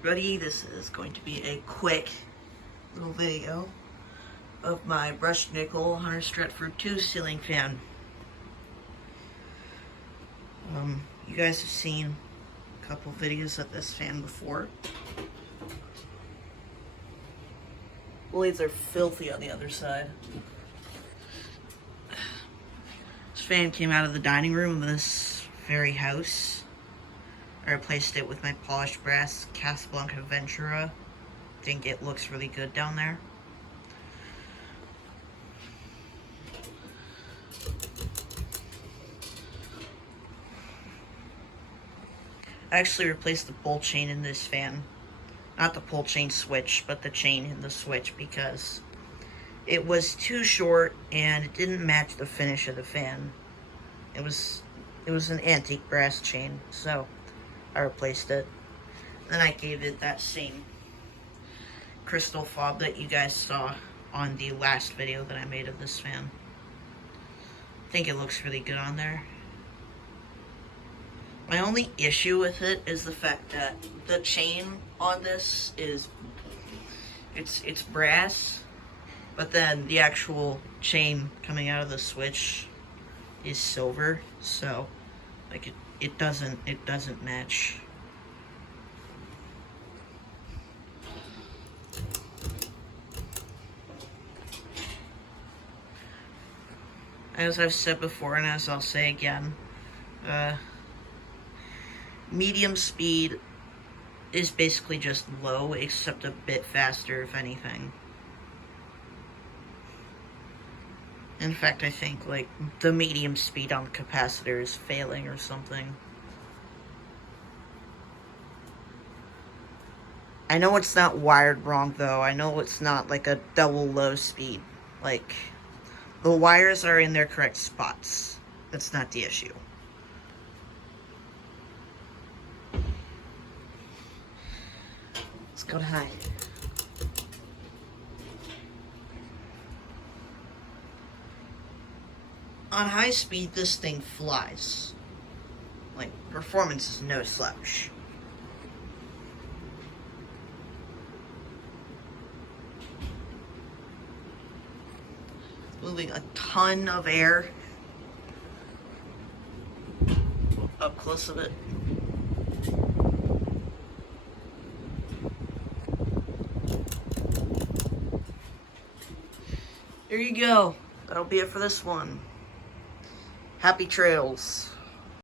everybody, this is going to be a quick little video of my brushed nickel Stratford II ceiling fan. You guys have seen a couple videos of this fan before. Blades are filthy on the other side. This fan came out of the dining room of this very house. I replaced it with my polished brass Casablanca Ventura. Think it looks really good down there. I actually replaced the pull chain in this fan. Not the pull chain switch, but the chain in the switch, because it was too short and it didn't match the finish of the fan. It was an antique brass chain, so I replaced it. Then I gave it that same crystal fob that you guys saw on the last video that I made of this fan. I think it looks really good on there. My only issue with it is the fact that the chain on this is it's brass, but then the actual chain coming out of the switch is silver, so like it doesn't match. As I've said before, and as I'll say again, medium speed is basically just low, except a bit faster, if anything. In fact, I think, like, the medium speed on the capacitor is failing or something. I know it's not wired wrong, though. I know it's not, like, a double low speed. Like, the wires are in their correct spots. That's not the issue. Let's go to high. On high speed, this thing flies. Like, performance is no slouch. Moving a ton of air up close of it. There you go. That'll be it for this one. Happy trails.